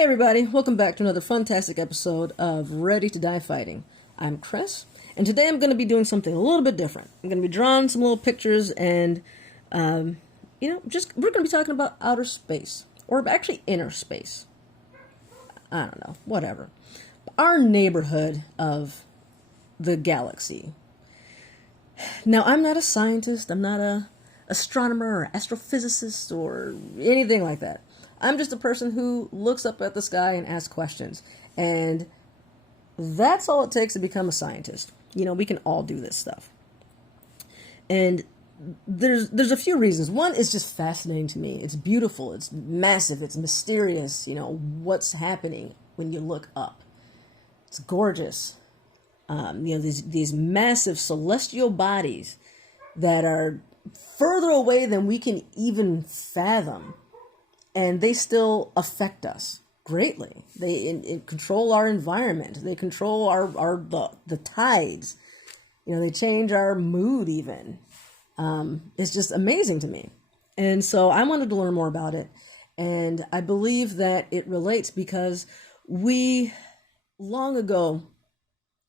Hey everybody, welcome back to another fantastic episode of Ready to Die Fighting. I'm Chris, and today I'm going to be doing something a little bit different. I'm going to be drawing some little pictures and, we're going to be talking about outer space, or actually inner space. I don't know, whatever. Our neighborhood of the galaxy. Now, I'm not a scientist, I'm not a astronomer or astrophysicist or anything like that. I'm just a person who looks up at the sky and asks questions. And that's all it takes to become a scientist. You know, we can all do this stuff. And there's a few reasons. One is just fascinating to me. It's beautiful, it's massive, it's mysterious, what's happening when you look up. It's gorgeous. These massive celestial bodies that are further away than we can even fathom. And they still affect us greatly. They control our environment. They control the tides. They change our mood even. It's just amazing to me. And so I wanted to learn more about it. And I believe that it relates because long ago,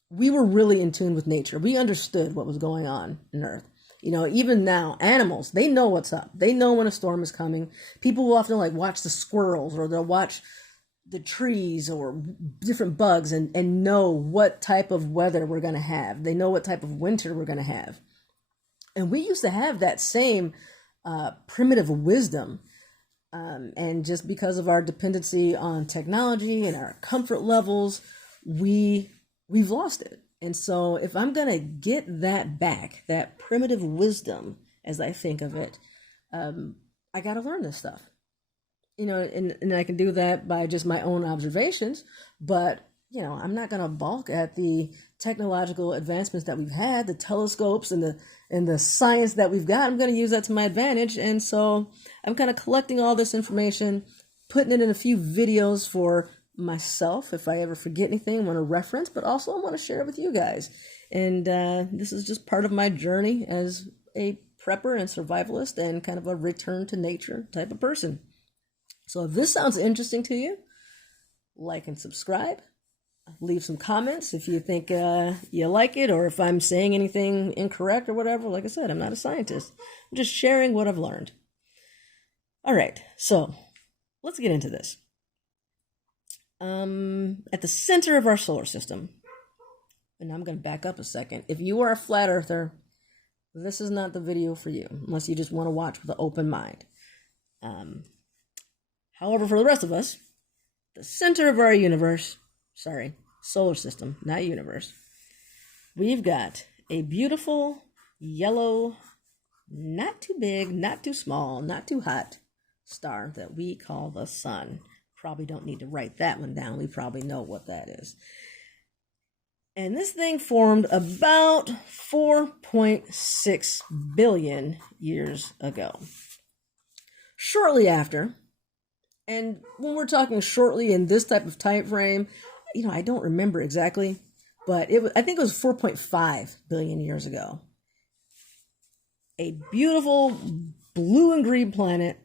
we were really in tune with nature. We understood what was going on Earth. Even now, animals, they know what's up. They know when a storm is coming. People will often watch the squirrels, or they'll watch the trees or different bugs and know what type of weather we're going to have. They know what type of winter we're going to have. And we used to have that same primitive wisdom. And just because of our dependency on technology and our comfort levels, we've lost it. And so if I'm going to get that back, that primitive wisdom, as I think of it, I got to learn this stuff. And I can do that by just my own observations. But, I'm not going to balk at the technological advancements that we've had, the telescopes and the science that we've got. I'm going to use that to my advantage. And so I'm kind of collecting all this information, putting it in a few videos for myself. If I ever forget anything, I want to reference, but also I want to share it with you guys. And this is just part of my journey as a prepper and survivalist and kind of a return to nature type of person. So if this sounds interesting to you, like and subscribe. Leave some comments if you think you like it, or if I'm saying anything incorrect or whatever. Like I said, I'm not a scientist. I'm just sharing what I've learned. All right, so let's get into this. At the center of our solar system, and I'm going to back up a second. If you are a flat earther, this is not the video for you, unless you just want to watch with an open mind. However, for the rest of us, the center of our solar system, not universe, we've got a beautiful yellow, not too big, not too small, not too hot star that we call the sun. Probably don't need to write that one down. We probably know what that is. And this thing formed about 4.6 billion years ago. Shortly after, and when we're talking shortly in this type of time frame, I don't remember exactly, but I think it was 4.5 billion years ago. A beautiful blue and green planet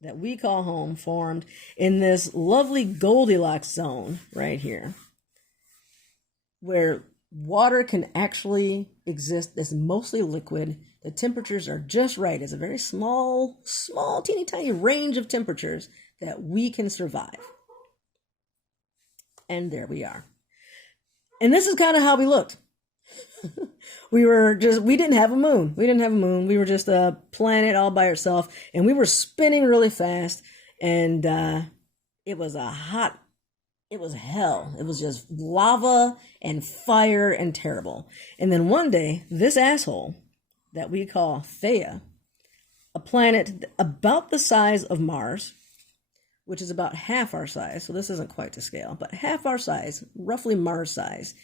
that we call home formed in this lovely Goldilocks zone right here, where water can actually exist. It's mostly liquid. The temperatures are just right. It's a very small, teeny tiny range of temperatures that we can survive. And there we are. And this is kind of how we looked. We didn't have a moon. We were just a planet all by itself, and we were spinning really fast, and it was hell. It was just lava and fire and terrible. And then one day, this asshole that we call Theia, a planet about the size of Mars, which is about half our size, so this isn't quite to scale, but half our size, roughly Mars size,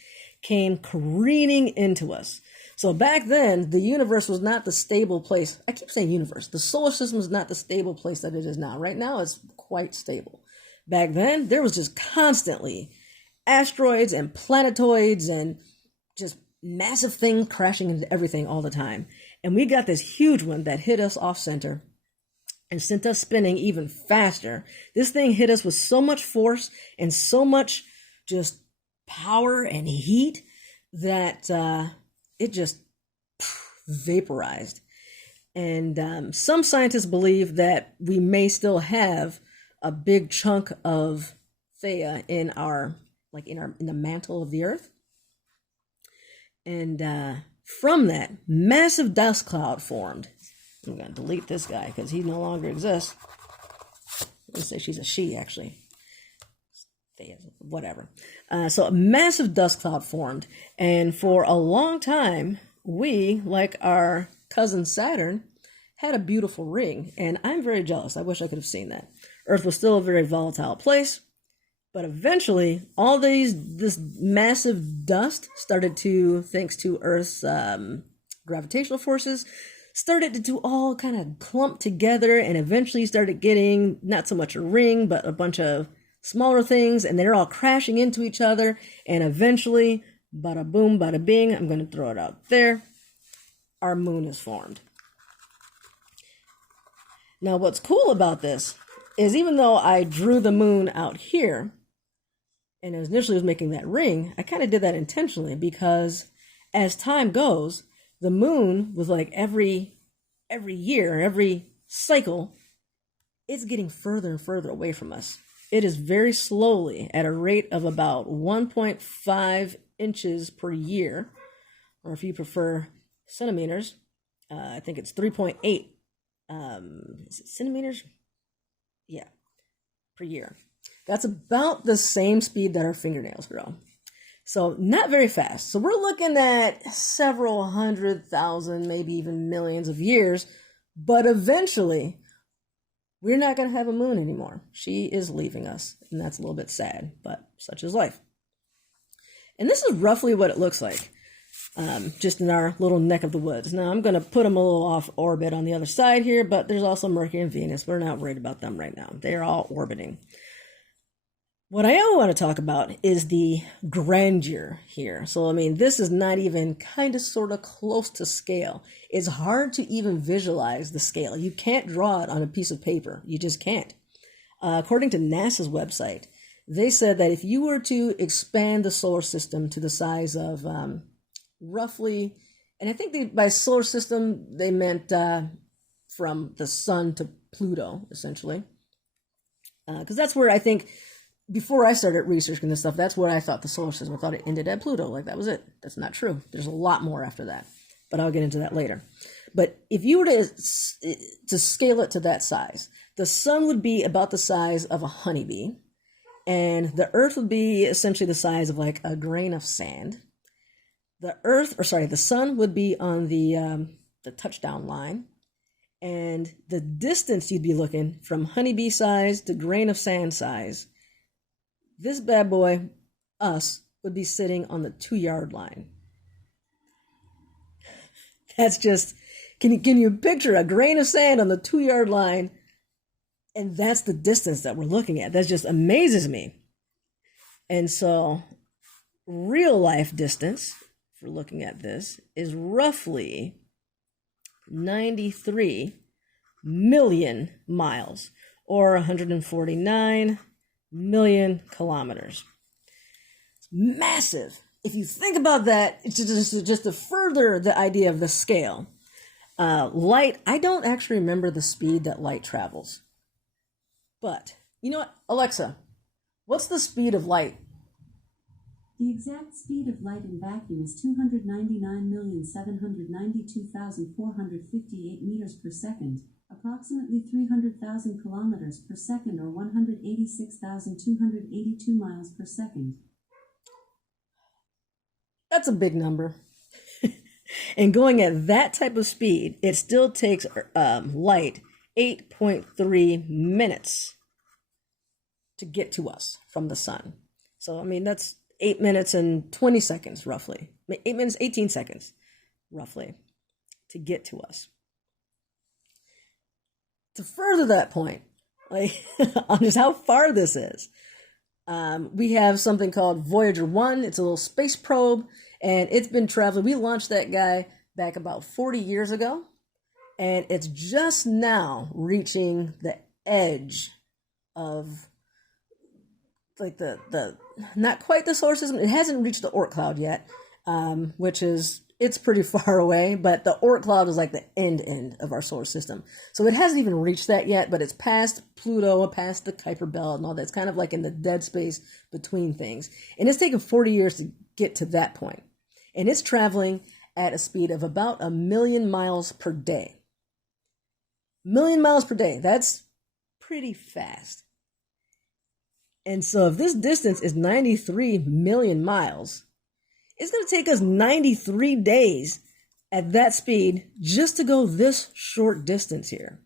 came careening into us. So back then, the universe was not the stable place. I keep saying universe. The solar system is not the stable place that it is now. Right now, it's quite stable. Back then, there was just constantly asteroids and planetoids and just massive things crashing into everything all the time. And we got this huge one that hit us off center. and sent us spinning even faster. This thing hit us with so much force and so much just power and heat that it just vaporized. And some scientists believe that we may still have a big chunk of Theia in the mantle of the Earth. And from that, massive dust cloud formed. I'm going to delete this guy because he no longer exists. Let's say she's a she, actually. Whatever. So a massive dust cloud formed. And for a long time, we, like our cousin Saturn, had a beautiful ring. And I'm very jealous. I wish I could have seen that. Earth was still a very volatile place. But eventually, all this massive dust started to, thanks to Earth's gravitational forces, started to all kind of clump together, and eventually started getting not so much a ring, but a bunch of smaller things, and they're all crashing into each other, and eventually, bada boom, bada bing, I'm going to throw it out there, our moon is formed. Now, what's cool about this is even though I drew the moon out here, and initially was making that ring, I kind of did that intentionally because as time goes, the moon was like every year, every cycle, it's getting further and further away from us. It is very slowly at a rate of about 1.5 inches per year, or if you prefer centimeters, I think it's 3.8 is it centimeters? Yeah, per year. That's about the same speed that our fingernails grow. So not very fast. So we're looking at several 100,000, maybe even millions of years, but eventually we're not going to have a moon anymore. She is leaving us, and that's a little bit sad, but such is life. And this is roughly what it looks like, just in our little neck of the woods. Now I'm going to put them a little off orbit on the other side here, but there's also Mercury and Venus. We're not worried about them right now. They're all orbiting. What I want to talk about is the grandeur here. So, I mean, this is not even kind of sort of close to scale. It's hard to even visualize the scale. You can't draw it on a piece of paper. You just can't. According to NASA's website, they said that if you were to expand the solar system to the size of roughly, and I think by solar system, they meant from the sun to Pluto, essentially. Because that's where I think, before I started researching this stuff, that's what I thought the solar system. I thought it ended at Pluto. Like, that was it. That's not true. There's a lot more after that, but I'll get into that later. But if you were to scale it to that size, the sun would be about the size of a honeybee, and the Earth would be essentially the size of like a grain of sand. The sun would be on the touchdown line, and the distance you'd be looking from honeybee size to grain of sand size, this bad boy, us, would be sitting on the 2-yard line. That's just, can you picture a grain of sand on the 2-yard line? And that's the distance that we're looking at. That just amazes me. And so, real life distance, if we're looking at this, is roughly 93 million miles, or 149 million kilometers. It's massive. If you think about that, it's just to further the idea of the scale. Light, I don't actually remember the speed that light travels. But, you know what? Alexa, what's the speed of light? The exact speed of light in vacuum is 299,792,458 meters per second. Approximately 300,000 kilometers per second, or 186,282 miles per second. That's a big number. And going at that type of speed, it still takes light 8.3 minutes to get to us from the sun. So, I mean, that's 8 minutes and 20 seconds, roughly. 8 minutes, 18 seconds, roughly, to get to us. To further that point, like on just how far this is, we have something called Voyager 1. It's a little space probe, and it's been traveling. We launched that guy back about 40 years ago, And it's just now reaching the edge of like the not quite the solar system. It hasn't reached the Oort cloud yet, which is, it's pretty far away, but the Oort cloud is like the end of our solar system. So it hasn't even reached that yet, but it's past Pluto, past the Kuiper Belt and all that. It's kind of like in the dead space between things. And it's taken 40 years to get to that point. And it's traveling at a speed of about 1,000,000 miles per day. 1,000,000 miles per day. That's pretty fast. And so if this distance is 93 million miles, it's going to take us 93 days at that speed just to go this short distance here.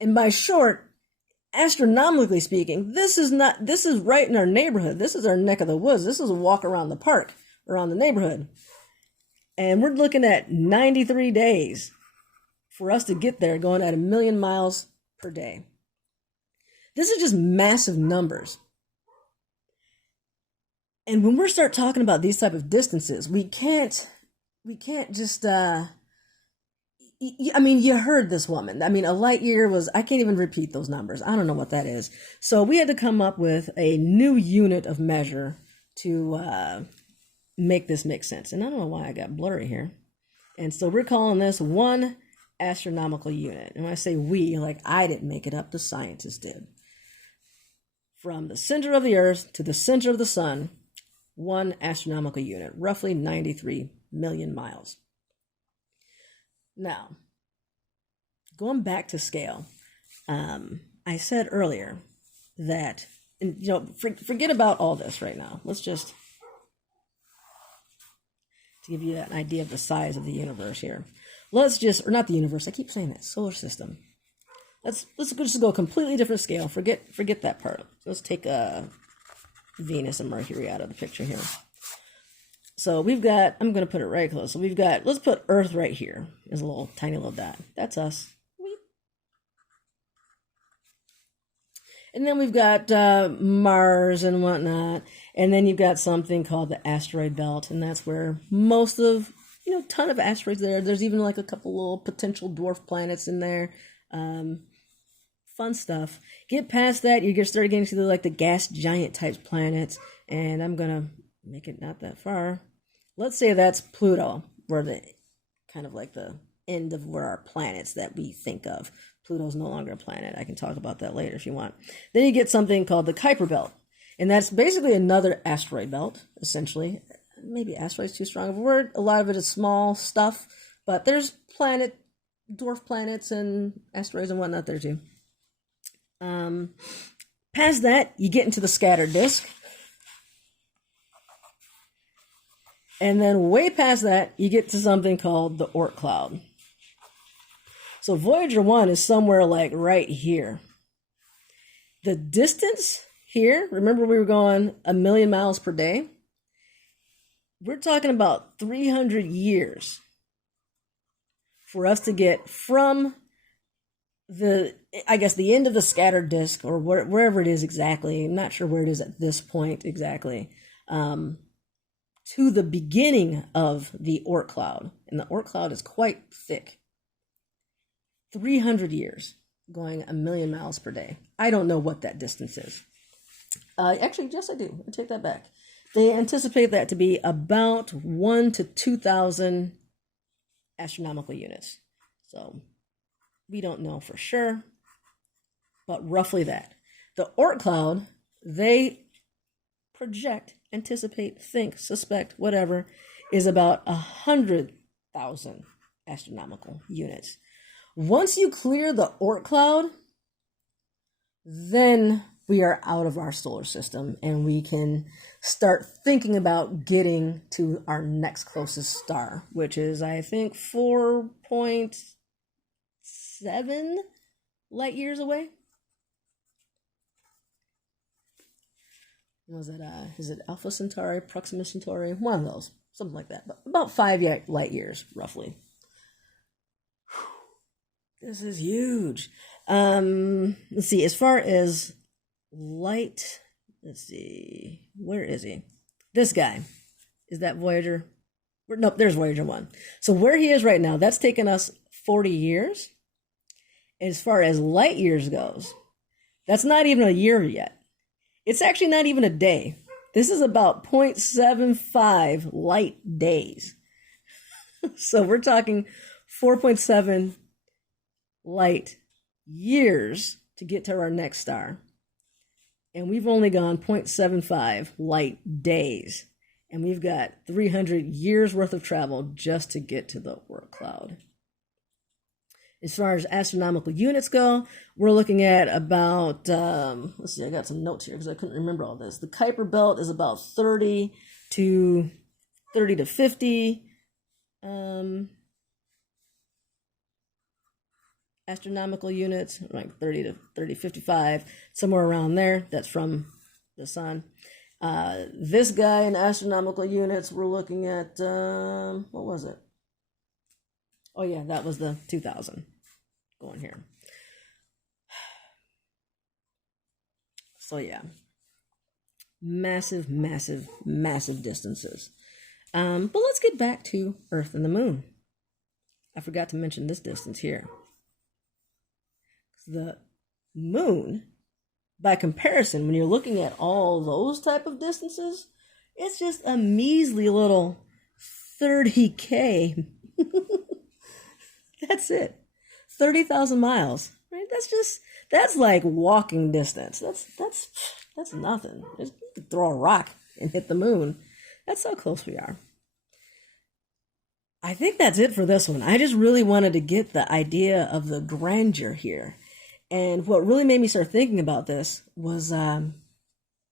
And by short, astronomically speaking, this is right in our neighborhood. This is our neck of the woods. This is a walk around the park, around the neighborhood. And we're looking at 93 days for us to get there, going at 1,000,000 miles per day. This is just massive numbers. And when we start talking about these type of distances, we can't just, I mean, you heard this woman. I mean, a light year was, I can't even repeat those numbers. I don't know what that is. So we had to come up with a new unit of measure to make this make sense. And I don't know why I got blurry here. And so we're calling this 1 astronomical unit. And when I say we, like I didn't make it up, the scientists did. From the center of the Earth to the center of the sun, 1 astronomical unit, roughly 93 million miles. Now, going back to scale, I said earlier that, and, forget about all this right now. Let's just, to give you an idea of the size of the universe here. Let's just, or not the universe, I keep saying that, solar system. Let's just go completely different scale. Forget that part. Let's take Venus and Mercury out of the picture here. So we've got, I'm going to put it right close. So we've got, let's put Earth right here as a little tiny little dot. That's us. And then we've got Mars and whatnot. And then you've got something called the asteroid belt. And that's where most of, ton of asteroids there. There's even like a couple little potential dwarf planets in there. Fun stuff. Get past that, you start getting to like the gas giant type planets, and I'm gonna make it not that far. Let's say that's Pluto, where the kind of like the end of where our planets that we think of. Pluto's no longer a planet. I can talk about that later if you want. Then you get something called the Kuiper Belt, and that's basically another asteroid belt, essentially. Maybe asteroid's too strong of a word. A lot of it is small stuff, but there's dwarf planets and asteroids and whatnot there too. Past that, you get into the scattered disk. And then way past that, you get to something called the Oort cloud. So Voyager 1 is somewhere like right here. The distance here, remember we were going 1,000,000 miles per day? We're talking about 300 years for us to get from the end of the scattered disk, or wherever it is exactly. I'm not sure where it is at this point exactly, to the beginning of the Oort cloud. And the Oort cloud is quite thick. 300 years, going 1,000,000 miles per day. I don't know what that distance is. Actually, yes, I do. I take that back. They anticipate that to be about 1 to 2,000 astronomical units. So we don't know for sure, but roughly that. The Oort cloud, they project, anticipate, think, suspect, whatever, is about 100,000 astronomical units. Once you clear the Oort cloud, then we are out of our solar system and we can start thinking about getting to our next closest star, which is, I think, 4.7 light years away. Was it is it Alpha Centauri, Proxima Centauri? One of those, something like that. But about 5 light years, roughly. This is huge. Let's see, as far as light, let's see, where is he? This guy. Is that Voyager? Nope, there's Voyager 1. So where he is right now, that's taken us 40 years. As far as light years goes, that's not even a year yet. It's actually not even a day. This is about 0.75 light days. So we're talking 4.7 light years to get to our next star. And we've only gone 0.75 light days. And we've got 300 years worth of travel just to get to the Oort cloud. As far as astronomical units go, we're looking at about, let's see, I got some notes here because I couldn't remember all this. The Kuiper Belt is about 30 to 50 astronomical units, like 30 to 55, somewhere around there. That's from the sun. This guy in astronomical units, we're looking at, what was it? Oh yeah, that was the 2000 going here. So yeah, massive, massive, massive distances. But let's get back to Earth and the Moon. I forgot to mention this distance here. The Moon, by comparison, when you're looking at all those type of distances, it's just a measly little 30K. That's it. 30,000 miles, right? That's like walking distance. That's nothing. Just throw a rock and hit the moon. That's how close we are. I think that's it for this one. I just really wanted to get the idea of the grandeur here. And what really made me start thinking about this was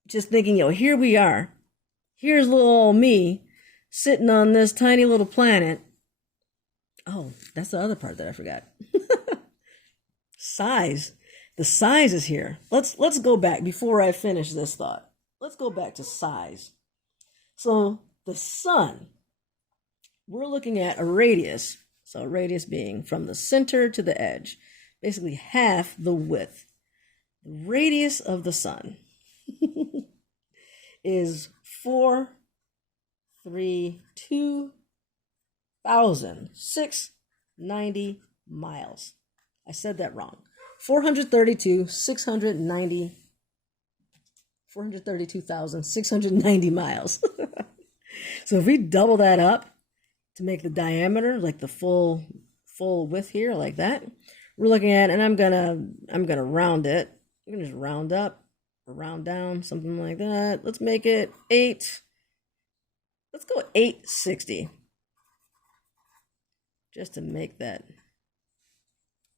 just thinking, here we are. Here's little old me sitting on this tiny little planet. Oh, that's the other part that I forgot. Size. The size is here. Let's go back before I finish this thought. Let's go back to size. So the sun, we're looking at a radius. So a radius being from the center to the edge, basically half the width. The radius of the sun is 432,690 miles. I said that wrong. 432,690 miles. So if we double that up to make the diameter, like the full width here, like that, we're looking at, and I'm gonna round it. I'm gonna just round up or round down, something like that. Let's make it 8. Let's go 860. Just to make that.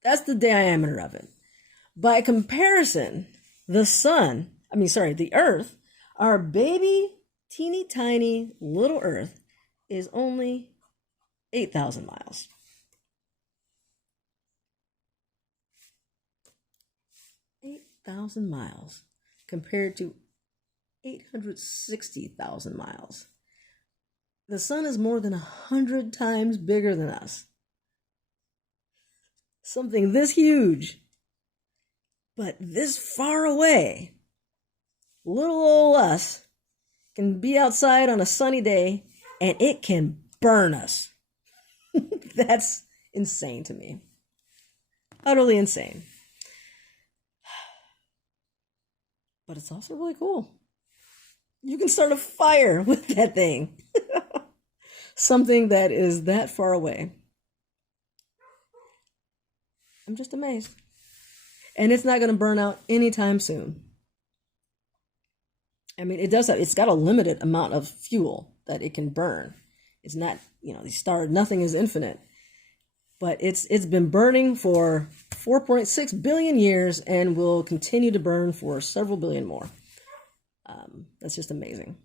That's the diameter of it. By comparison, the Earth, our baby, teeny tiny little Earth, is only 8,000 miles. 8,000 miles compared to 860,000 miles. The sun is more than 100 times bigger than us. Something this huge, but this far away. Little old us can be outside on a sunny day and it can burn us. That's insane to me. Utterly insane. But it's also really cool. You can start a fire with that thing. Something that is that far away. I'm just amazed. And it's not going to burn out anytime soon. I mean, it's got a limited amount of fuel that it can burn. It's not, these stars, nothing is infinite. But it's been burning for 4.6 billion years and will continue to burn for several billion more. That's just amazing.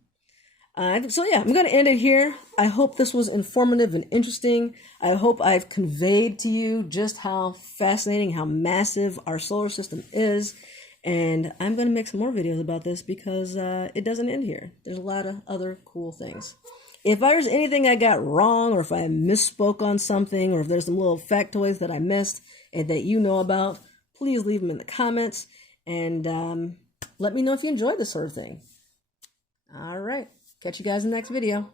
So yeah, I'm going to end it here. I hope this was informative and interesting. I hope I've conveyed to you just how fascinating, how massive our solar system is. And I'm going to make some more videos about this because it doesn't end here. There's a lot of other cool things. If there's anything I got wrong, or if I misspoke on something, or if there's some little factoids that I missed and that you know about, please leave them in the comments. And let me know if you enjoyed this sort of thing. All right. Catch you guys in the next video.